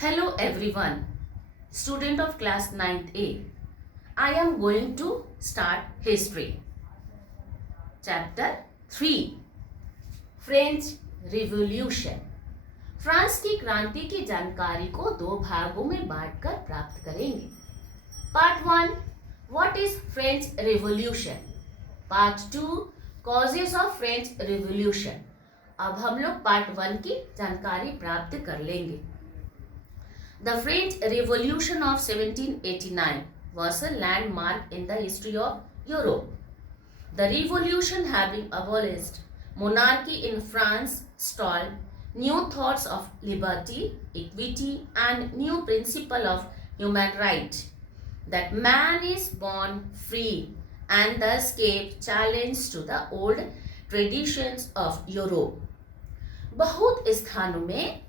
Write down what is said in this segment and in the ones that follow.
Hello everyone, student of class 9th A. I am going to start history. Chapter 3 French Revolution. France की क्रांति की जानकारी को दो भागों में बांटकर प्राप्त करेंगे. Part 1 What is French Revolution? Part 2 Causes of French Revolution. अब हम लोग पार्ट 1 की जानकारी प्राप्त कर लेंगे. The French Revolution of 1789 was a landmark in the history of Europe. The revolution, having abolished monarchy in France, stalled new thoughts of liberty, equity, and new principle of human right. That man is born free and thus gave challenge to the old traditions of Europe. बहुत स्थानों में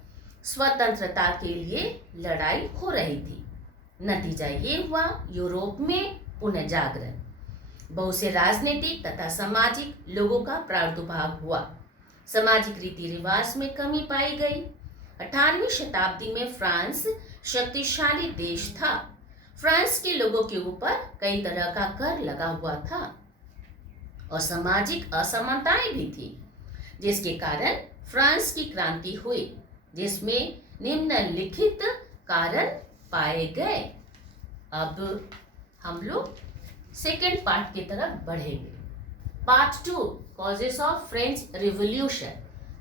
स्वतंत्रता के लिए लड़ाई हो रही थी. नतीजा ये हुआ यूरोप में पुनः जागरण. बहुत से राजनीतिक तथा सामाजिक लोगों का प्रादुर्भाव हुआ. सामाजिक रीति रिवाज में कमी पाई गई. 18वीं शताब्दी में फ्रांस शक्तिशाली देश था. फ्रांस के लोगों के ऊपर कई तरह का कर लगा हुआ था और सामाजिक असमानताएं भी थी, जिसके कारण फ्रांस की क्रांति हुई, जिसमें निम्नलिखित कारण पाए गए. अब हम लोग सेकेंड पार्ट की तरफ बढ़ेंगे. Part 2 causes of French revolution.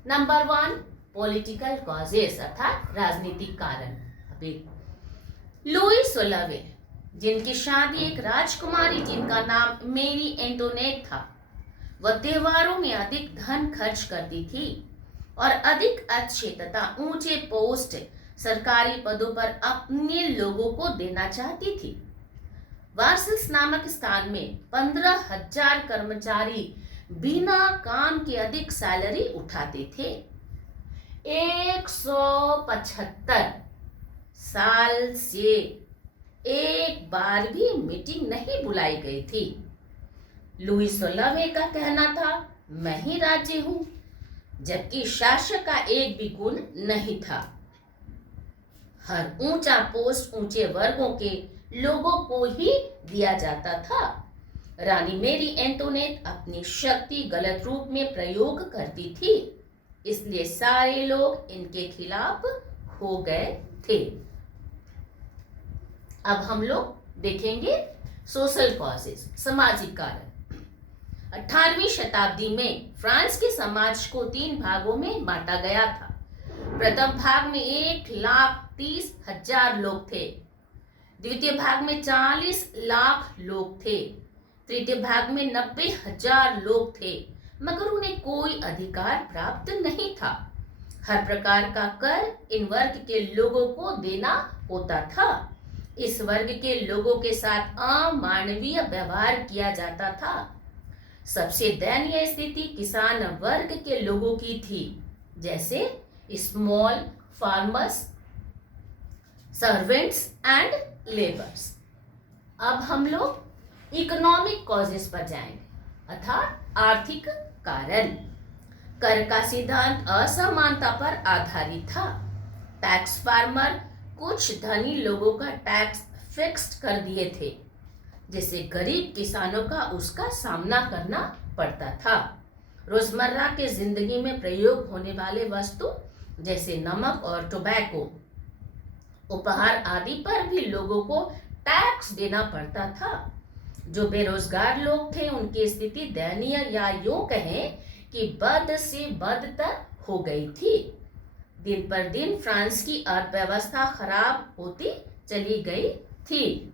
Number 1 political causes अर्थात राजनीतिक कारण. अभी लुई 16वें, जिनकी शादी एक राजकुमारी जिनका नाम मेरी एंटोनेट था, वह त्योहारों में अधिक धन खर्च करती थी और अधिक अच्छे तथा ऊंचे पोस्ट सरकारी पदों पर अपने लोगों को देना चाहती थी. वार्सल्स नामक स्थान में 15,000 कर्मचारी बिना काम के अधिक सैलरी उठाते थे. 175 साल से एक बार भी मीटिंग नहीं बुलाई गई थी. लुई 16वें का कहना था, मैं ही राज्य हूं, जबकि शासक का एक भी गुण नहीं था. हर ऊंचा पोस्ट ऊंचे वर्गों के लोगों को ही दिया जाता था. रानी मेरी एंटोनेट अपनी शक्ति गलत रूप में प्रयोग करती थी, इसलिए सारे लोग इनके खिलाफ हो गए थे. अब हम लोग देखेंगे सोशल कॉजेस, सामाजिक कारण. 18वीं शताब्दी में फ्रांस के समाज को 3 भागों में बांटा गया था. प्रथम भाग में 1,30,000 लोग थे. द्वितीय भाग में 40 लाख लोग थे. तृतीय भाग में 90,000 लोग थे, मगर उन्हें कोई अधिकार प्राप्त नहीं था. हर प्रकार का कर इन वर्ग के लोगों को देना होता था. इस वर्ग के लोगों के साथ अमानवीय व्यवहार किया जाता था. सबसे दयनीय स्थिति किसान वर्ग के लोगों की थी, जैसे small farmers, servants and labours. अब हम लोग इकोनॉमिक कॉजेस पर जाएंगे अर्थात आर्थिक कारण. कर का सिद्धांत असमानता पर आधारित था. टैक्स फार्मर कुछ धनी लोगों का टैक्स फिक्स्ड कर दिए थे, जिससे गरीब किसानों का उसका सामना करना पड़ता था. रोजमर्रा के जिंदगी में प्रयोग होने वाले वस्तु जैसे नमक और टोबैको, उपहार आदि पर भी लोगों को टैक्स देना पड़ता था. जो बेरोजगार लोग थे उनकी स्थिति दयनीय या यूं कहें कि बद से बदतर हो गई थी. दिन पर दिन फ्रांस की अर्थव्यवस्था खराब होती चली गई थी.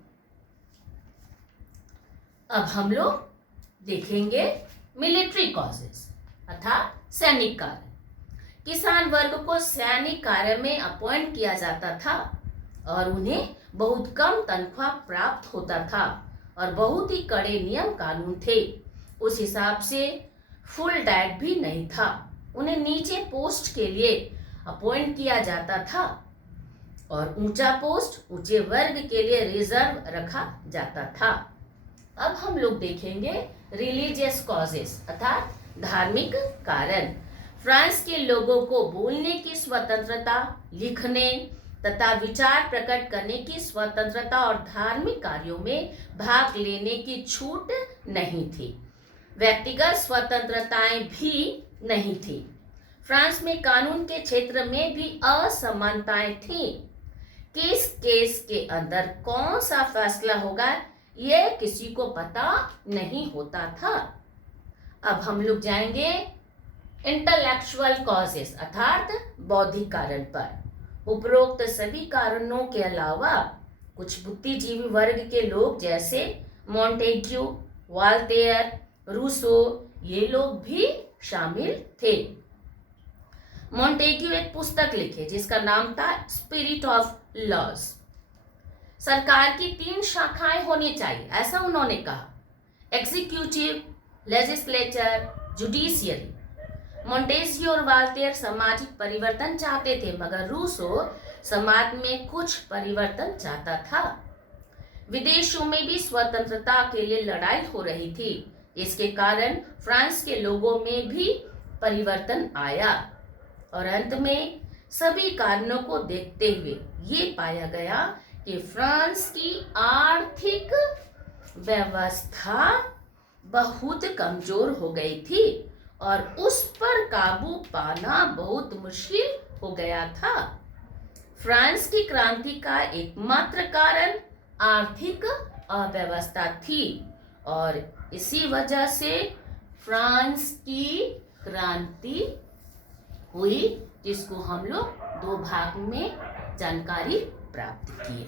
अब हम लोग देखेंगे मिलिट्री कॉजेस अर्थात सैनिक कार्य. किसान वर्ग को सैनिक कार्य में अपॉइंट किया जाता था और उन्हें बहुत कम तनख्वाह प्राप्त होता था और बहुत ही कड़े नियम कानून थे. उस हिसाब से फुल डाइट भी नहीं था. उन्हें नीचे पोस्ट के लिए अपॉइंट किया जाता था और ऊंचा पोस्ट ऊंचे वर्ग के लिए रिजर्व रखा जाता था. अब हम लोग देखेंगे रिलीजियस कॉजेस अर्थात धार्मिक कारण. फ्रांस के लोगों को बोलने की स्वतंत्रता, लिखने, तथा विचार प्रकट करने की स्वतंत्रता और धार्मिक कार्यों में भाग लेने की छूट नहीं थी। व्यक्तिगत स्वतंत्रताएं भी नहीं थी। फ्रांस में कानून के क्षेत्र में भी असमानताएं थीं। किस केस के अंदर कौन सा फैसला होगा यह किसी को पता नहीं होता था। अब हम लोग जाएंगे इंटेलेक्चुअल कॉजेस अर्थात बौद्धिक कारण पर। उपरोक्त सभी कारणों के अलावा कुछ बुद्धिजीवी वर्ग के लोग जैसे मॉन्टेग्यू, वॉल्टेयर, रूसो ये लोग भी शामिल थे। मॉन्टेग्यू एक पुस्तक लिखे जिसका नाम था स्पिरिट ऑफ लॉज। सरकार की 3 शाखाएं होनी चाहिए ऐसा उन्होंने कहा, एग्जीक्यूटिव, लेजिस्लेचर, जुडिशियरी। मॉन्टेस्क्यू और वॉल्टेयर सामाजिक परिवर्तन चाहते थे मगर रूसो समाज में कुछ परिवर्तन चाहता था। विदेशों में भी स्वतंत्रता के लिए लड़ाई हो रही थी। इसके कारण फ्रांस के लोगों में भी परिवर्तन आया और अंत में सभी कारणों को देखते हुए ये पाया गया कि फ्रांस की आर्थिक व्यवस्था बहुत कमजोर हो गई थी और उस पर काबू पाना बहुत मुश्किल हो गया था। फ्रांस की क्रांति का एकमात्र कारण आर्थिक अव्यवस्था थी और इसी वजह से फ्रांस की क्रांति हुई जिसको हम लोग 2 भाग में जानकारी प्राप्त किए।